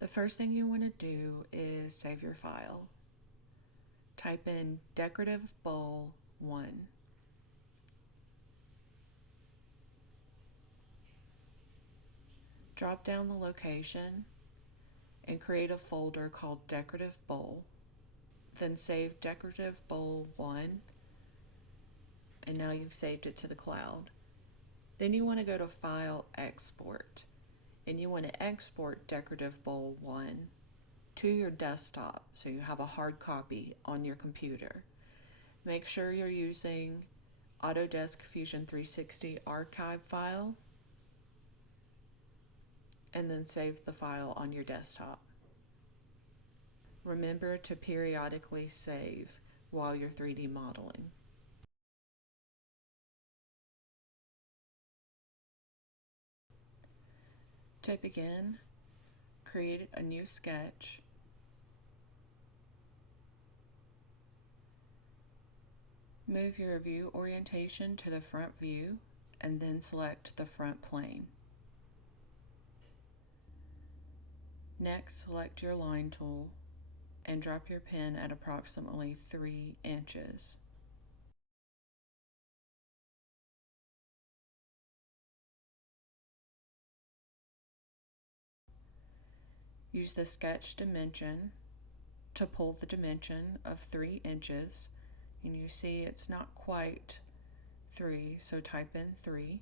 The first thing you want to do is save your file. Type in Decorative Bowl 1. Drop down the location and create a folder called Decorative Bowl. Then save Decorative Bowl 1, and now you've saved it to the cloud. Then you want to go to File, Export, and you want to export Decorative Bowl 1 to your desktop so you have a hard copy on your computer. Make sure you're using Autodesk Fusion 360 archive file, and then save the file on your desktop. Remember to periodically save while you're 3D modeling. To begin, create a new sketch. Move your view orientation to the front view and then select the front plane. Next, select your line tool and drop your pen at approximately 3 inches. Use the sketch dimension to pull the dimension of 3 inches, and you see it's not quite 3, so type in 3,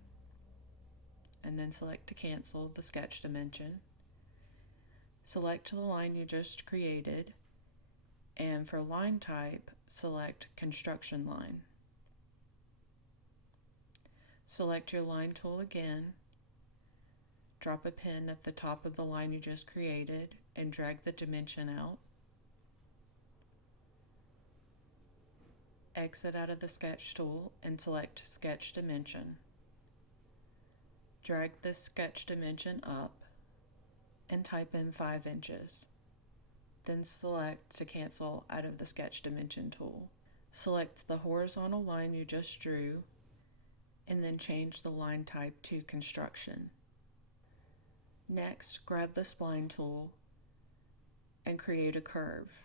and then select to cancel the sketch dimension. Select the line you just created, and for line type, select construction line. Select your line tool again, drop a pen at the top of the line you just created, and drag the dimension out. Exit out of the sketch tool and select sketch dimension. Drag the sketch dimension up and type in 5 inches. Then select to cancel out of the sketch dimension tool. Select the horizontal line you just drew and then change the line type to construction. Next, grab the spline tool and create a curve.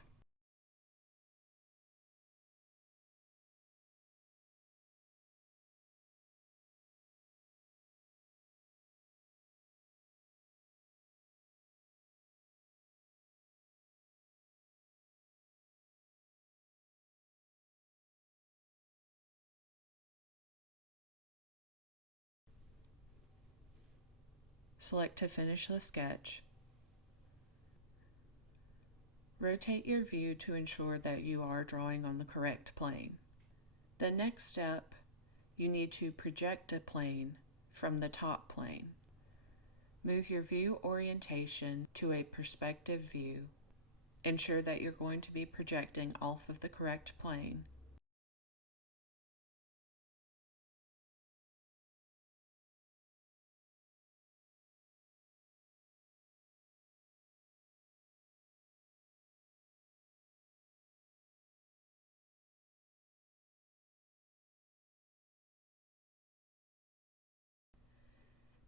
Select to finish the sketch. Rotate your view to ensure that you are drawing on the correct plane. The next step, you need to project a plane from the top plane. Move your view orientation to a perspective view. Ensure that you're going to be projecting off of the correct plane.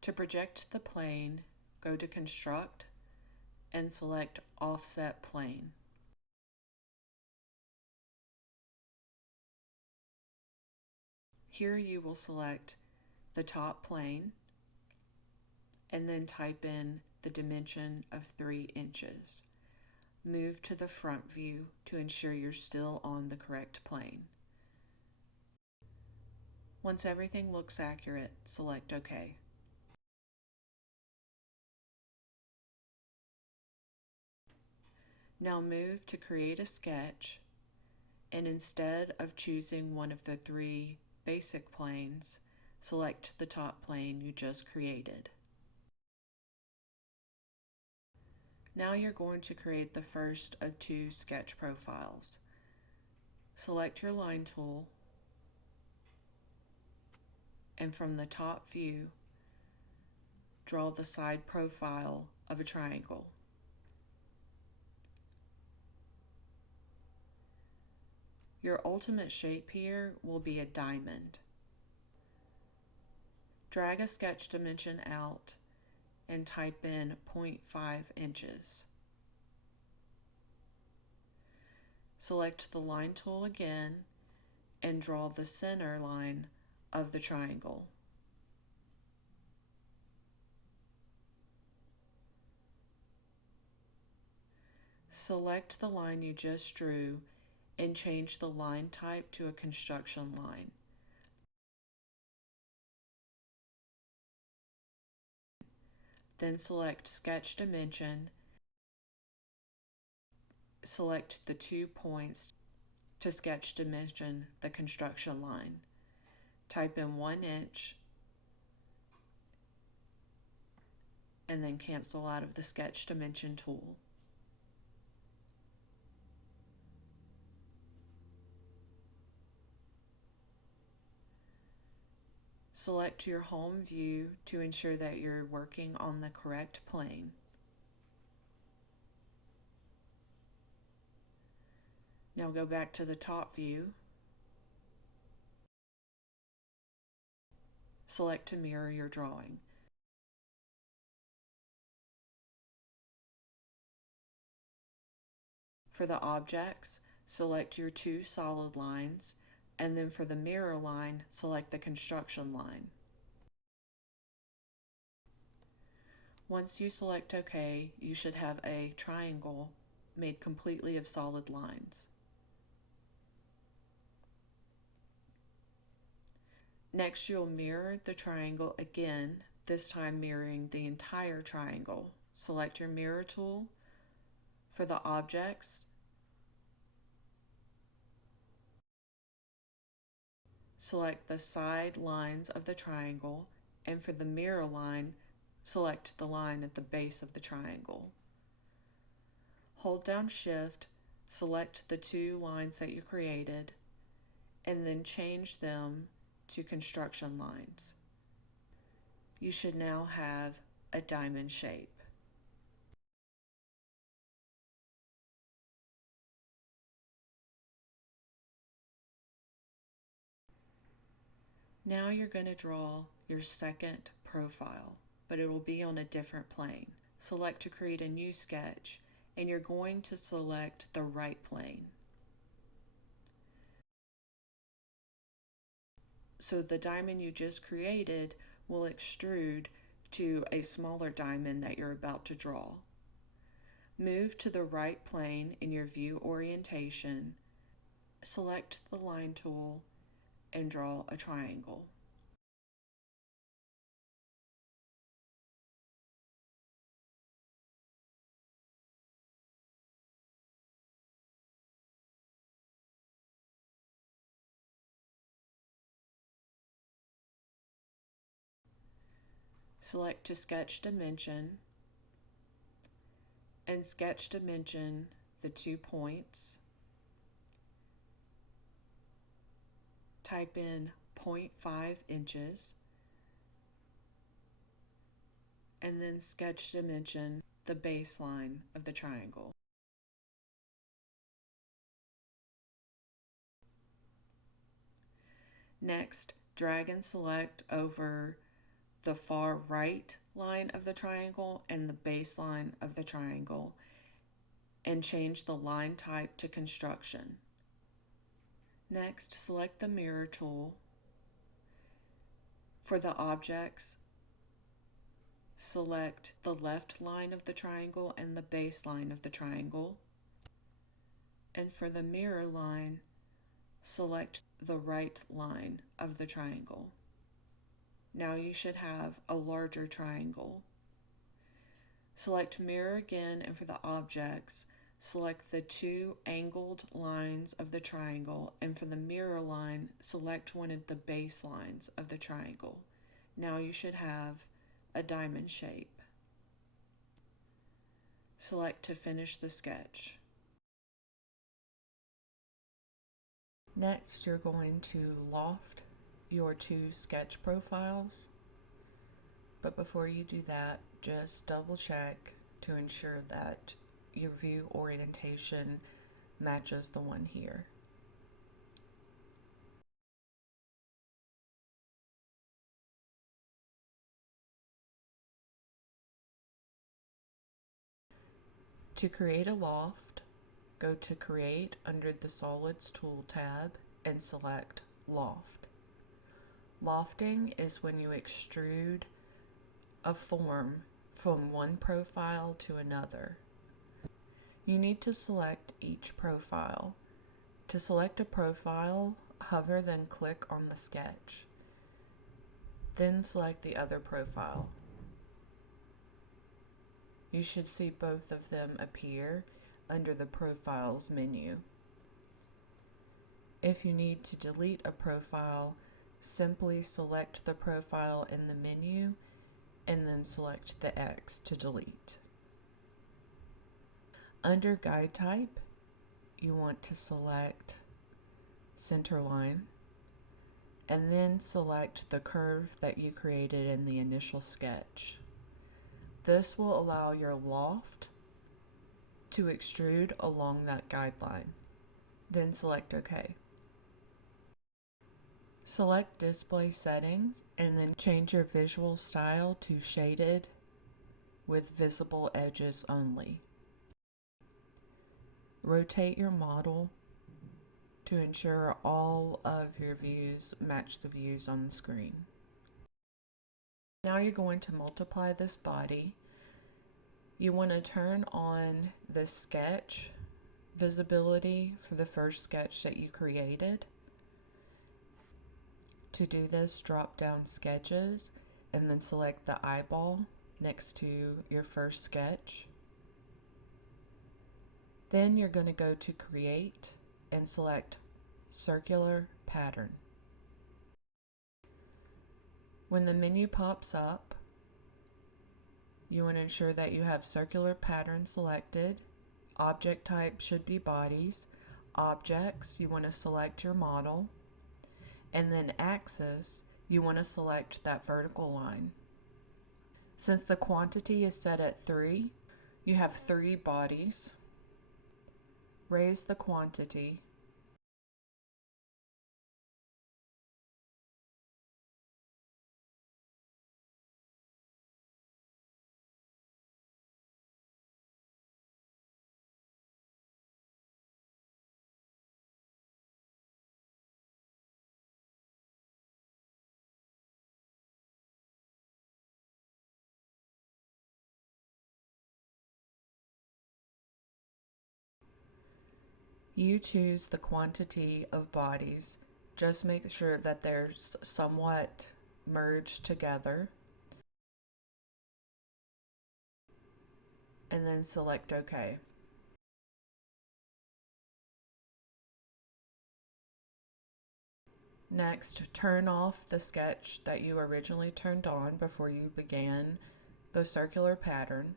To project the plane, go to Construct and select Offset Plane. Here you will select the top plane and then type in the dimension of 3 inches. Move to the front view to ensure you're still on the correct plane. Once everything looks accurate, select OK. Now move to create a sketch, and instead of choosing one of the 3 basic planes, select the top plane you just created. Now you're going to create the first of 2 sketch profiles. Select your line tool, and from the top view, draw the side profile of a triangle. Your ultimate shape here will be a diamond. Drag a sketch dimension out and type in 0.5 inches. Select the line tool again and draw the center line of the triangle. Select the line you just drew and change the line type to a construction line. Then select Sketch Dimension. Select the 2 points to sketch dimension the construction line. Type in 1 inch and then cancel out of the Sketch Dimension tool. Select your home view to ensure that you're working on the correct plane. Now go back to the top view. Select to mirror your drawing. For the objects, select your 2 solid lines, and then for the mirror line, select the construction line. Once you select OK, you should have a triangle made completely of solid lines. Next, you'll mirror the triangle again, this time mirroring the entire triangle. Select your mirror tool. For the objects, select the side lines of the triangle, and for the mirror line, select the line at the base of the triangle. Hold down Shift, select the 2 lines that you created, and then change them to construction lines. You should now have a diamond shape. Now you're going to draw your second profile, but it will be on a different plane. Select to create a new sketch, and you're going to select the right plane. So the diamond you just created will extrude to a smaller diamond that you're about to draw. Move to the right plane in your view orientation, select the line tool, and draw a triangle. Select to sketch dimension and sketch dimension the 2 points. Type in 0.5 inches and then sketch dimension the baseline of the triangle. Next, drag and select over the far right line of the triangle and the baseline of the triangle and change the line type to construction. Next, select the mirror tool. For the objects, select the left line of the triangle and the baseline of the triangle. And for the mirror line, select the right line of the triangle. Now you should have a larger triangle. Select mirror again, and for the objects, select the 2 angled lines of the triangle, and for the mirror line, select one of the baselines of the triangle. Now you should have a diamond shape. Select to finish the sketch. Next, you're going to loft your 2 sketch profiles, but before you do that, just double check to ensure that your view orientation matches the one here. To create a loft, go to Create under the Solids Tool tab and select Loft. Lofting is when you extrude a form from one profile to another. You need to select each profile. To select a profile, hover then click on the sketch. Then select the other profile. You should see both of them appear under the Profiles menu. If you need to delete a profile, simply select the profile in the menu and then select the X to delete. Under Guide Type, you want to select Centerline and then select the curve that you created in the initial sketch. This will allow your loft to extrude along that guideline. Then select OK. Select Display Settings and then change your visual style to Shaded with visible edges only. Rotate your model to ensure all of your views match the views on the screen. Now you're going to multiply this body. You want to turn on the sketch visibility for the first sketch that you created. To do this, drop down Sketches and then select the eyeball next to your first sketch. Then you're going to go to Create and select Circular Pattern. When the menu pops up, you want to ensure that you have Circular Pattern selected. Object type should be bodies. Objects, you want to select your model. And then Axis, you want to select that vertical line. Since the quantity is set at 3, you have 3 bodies. Raise the quantity. You choose the quantity of bodies. Just make sure that they're somewhat merged together. And then select OK. Next, turn off the sketch that you originally turned on before you began the circular pattern.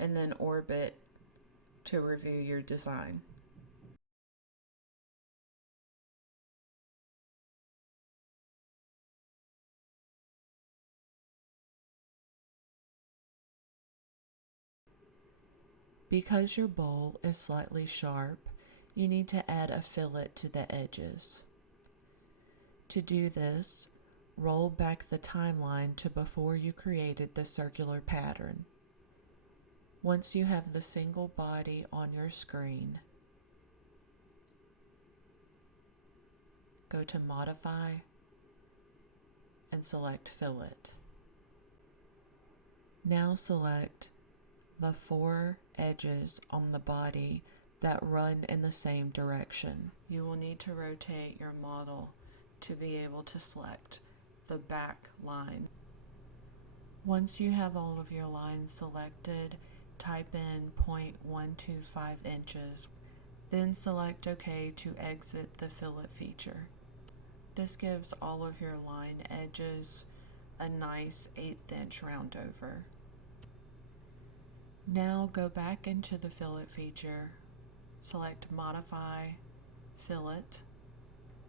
And then orbit to review your design. Because your bowl is slightly sharp, you need to add a fillet to the edges. To do this, roll back the timeline to before you created the circular pattern. Once you have the single body on your screen, go to Modify and select Fillet. Now select the 4 edges on the body that run in the same direction. You will need to rotate your model to be able to select the back line. Once you have all of your lines selected, type in 0.125 inches, then select OK to exit the fillet feature. This gives all of your line edges a nice 1/8 inch round over. Now go back into the fillet feature, select Modify, Fillet,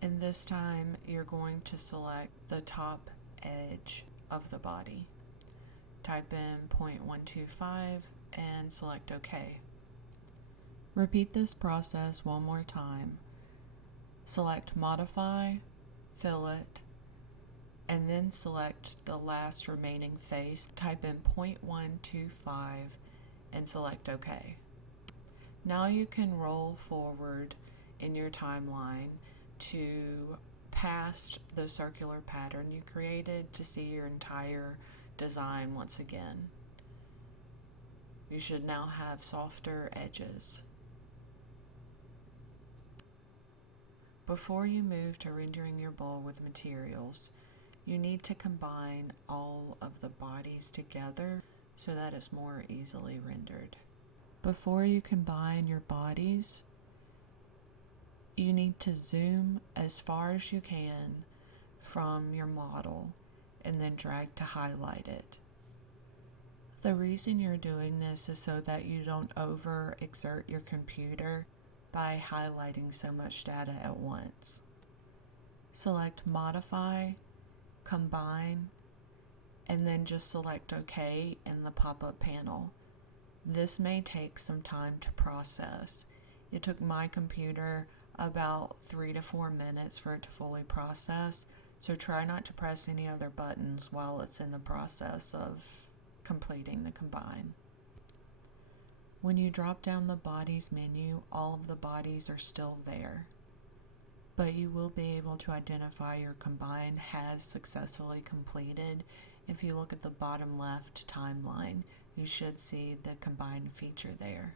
And this time you're going to select the top edge of the body. Type in 0.125 and select OK. Repeat this process one more time. Select Modify, Fillet, and then select the last remaining face. Type in 0.125 and select OK. Now you can roll forward in your timeline to past the circular pattern you created to see your entire design once again. You should now have softer edges. Before you move to rendering your bowl with materials, you need to combine all of the bodies together so that it's more easily rendered. Before you combine your bodies, you need to zoom as far as you can from your model and then drag to highlight it. The reason you're doing this is so that you don't overexert your computer by highlighting so much data at once. Select Modify, Combine, and then just select OK in the pop-up panel. This may take some time to process. It took my computer about 3 to 4 minutes for it to fully process, so try not to press any other buttons while it's in the process of completing the combine. When you drop down the Bodies menu, all of the bodies are still there, but you will be able to identify your combine has successfully completed. If you look at the bottom left timeline, you should see the combine feature there.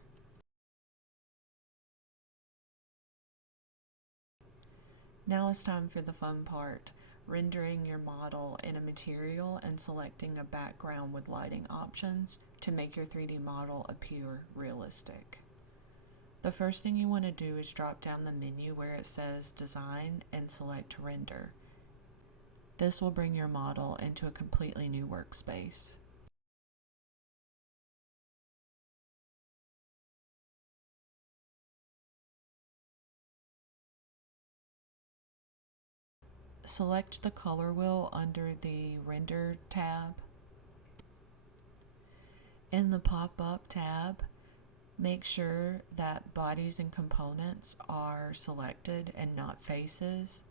Now it's time for the fun part, rendering your model in a material and selecting a background with lighting options to make your 3D model appear realistic. The first thing you want to do is drop down the menu where it says Design and select Render. This will bring your model into a completely new workspace. Select the color wheel under the Render tab. In the Pop-up tab, make sure that Bodies and Components are selected and not Faces.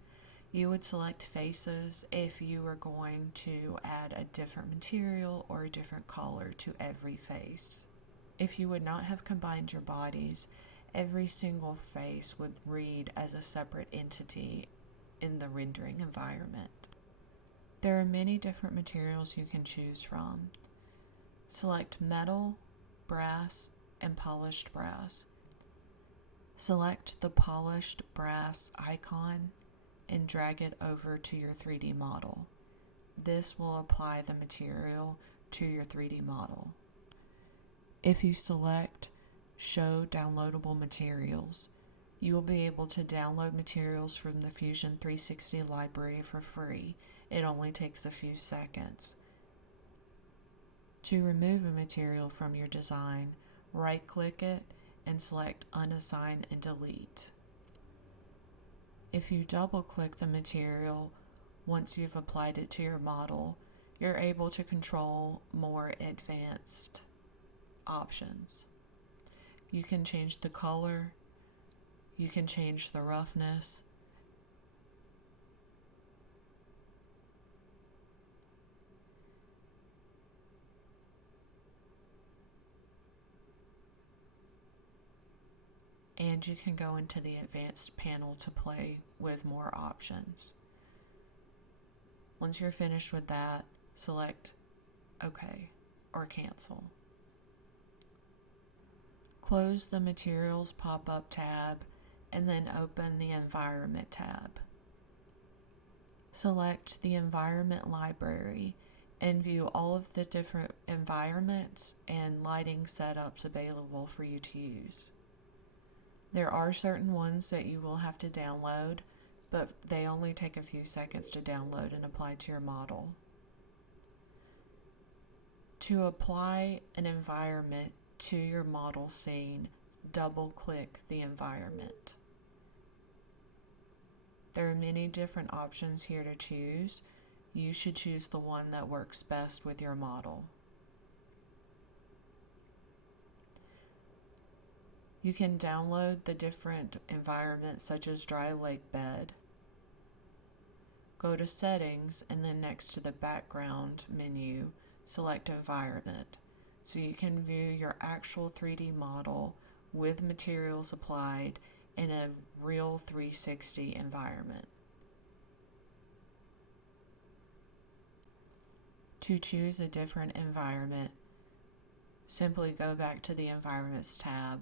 You would select Faces if you were going to add a different material or a different color to every face. If you would not have combined your bodies, every single face would read as a separate entity in the rendering environment. There are many different materials you can choose from. Select Metal, Brass, and Polished Brass. Select the Polished Brass icon and drag it over to your 3D model. This will apply the material to your 3D model. If you select Show Downloadable Materials, you will be able to download materials from the Fusion 360 library for free. It only takes a few seconds. To remove a material from your design, right-click it and select Unassign and Delete. If you double-click the material once you've applied it to your model, you're able to control more advanced options. You can change the color, you can change the roughness, and you can go into the advanced panel to play with more options. Once you're finished with that, select OK or Cancel. Close the Materials pop-up tab and then open the Environment tab. Select the Environment library and view all of the different environments and lighting setups available for you to use. There are certain ones that you will have to download, but they only take a few seconds to download and apply to your model. To apply an environment to your model scene, double-click the environment. There are many different options here to choose. You should choose the one that works best with your model. You can download the different environments such as dry lake bed. Go to settings and then next to the background menu, select environment. So you can view your actual 3D model with materials applied in a real 360 environment. To choose a different environment, simply go back to the Environments tab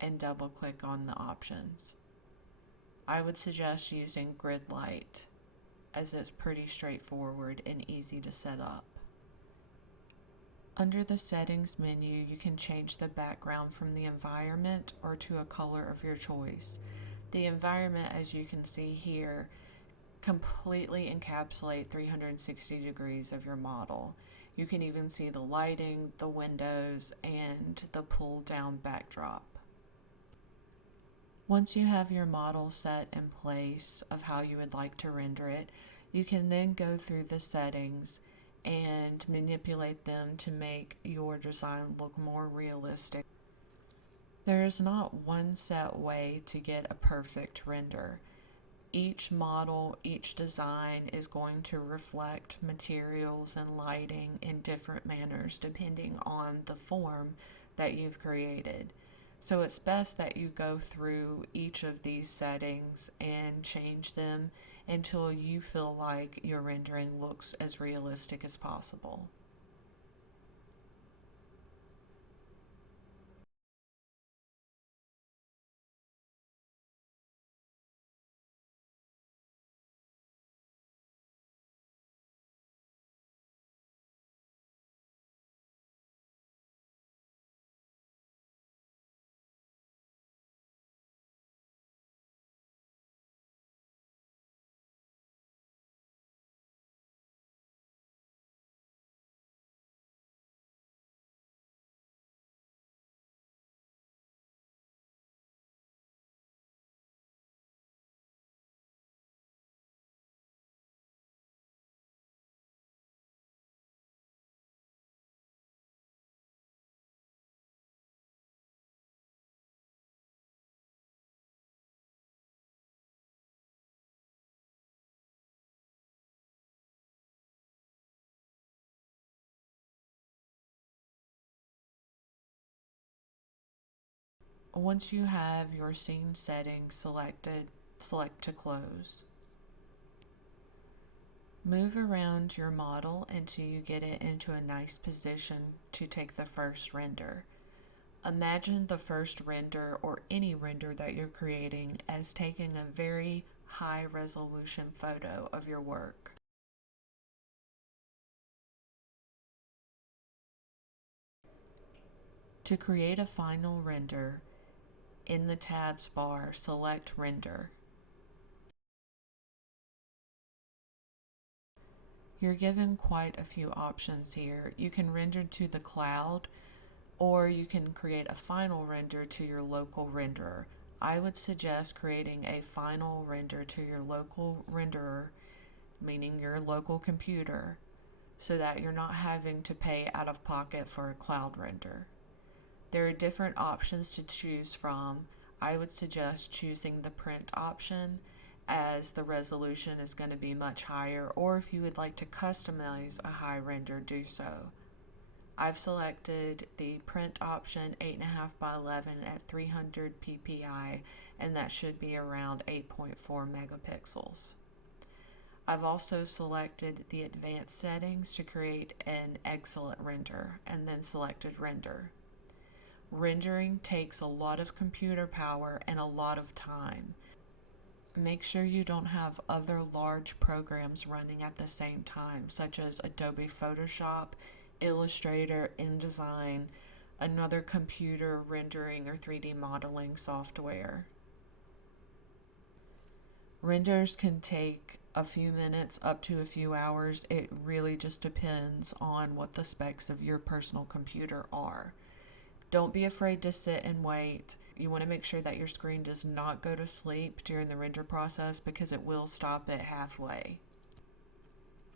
and double click on the options. I would suggest using Grid Light as it's pretty straightforward and easy to set up. Under the settings menu, you can change the background from the environment or to a color of your choice. The environment, as you can see here, completely encapsulate 360 degrees of your model. You can even see the lighting, the windows, and the pull down backdrop. Once you have your model set in place of how you would like to render it, you can then go through the settings and manipulate them to make your design look more realistic. There is not one set way to get a perfect render. Each model, each design is going to reflect materials and lighting in different manners depending on the form that you've created. So it's best that you go through each of these settings and change them until you feel like your rendering looks as realistic as possible. Once you have your scene settings selected, select to close. Move around your model until you get it into a nice position to take the first render. Imagine the first render or any render that you're creating as taking a very high resolution photo of your work. To create a final render, in the tabs bar, select Render. You're given quite a few options here. You can render to the cloud, or you can create a final render to your local renderer. I would suggest creating a final render to your local renderer, meaning your local computer, so that you're not having to pay out of pocket for a cloud render. There are different options to choose from. I would suggest choosing the print option as the resolution is going to be much higher, or if you would like to customize a high render, do so. I've selected the print option 8.5 by 11 at 300 ppi, and that should be around 8.4 megapixels. I've also selected the advanced settings to create an excellent render, and then selected render. Rendering takes a lot of computer power and a lot of time. Make sure you don't have other large programs running at the same time, such as Adobe Photoshop, Illustrator, InDesign, another computer rendering or 3D modeling software. Renders can take a few minutes up to a few hours. It really just depends on what the specs of your personal computer are. Don't be afraid to sit and wait. you want to make sure that your screen does not go to sleep during the render process because it will stop it halfway.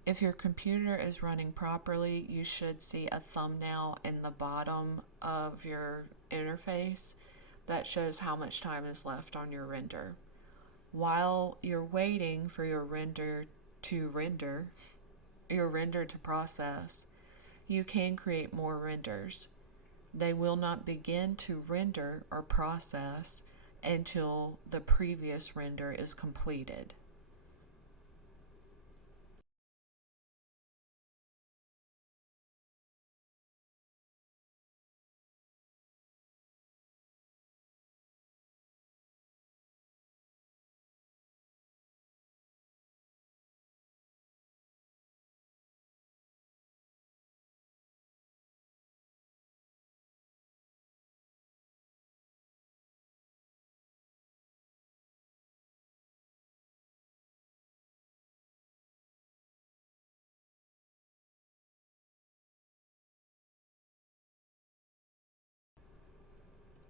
If your computer is running properly, you should see a thumbnail in the bottom of your interface that shows how much time is left on your render. While you're waiting for your render to process, you can create more renders. They will not begin to render or process until the previous render is completed.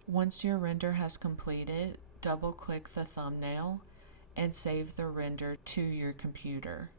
Once your render has completed, double-click the thumbnail and save the render to your computer.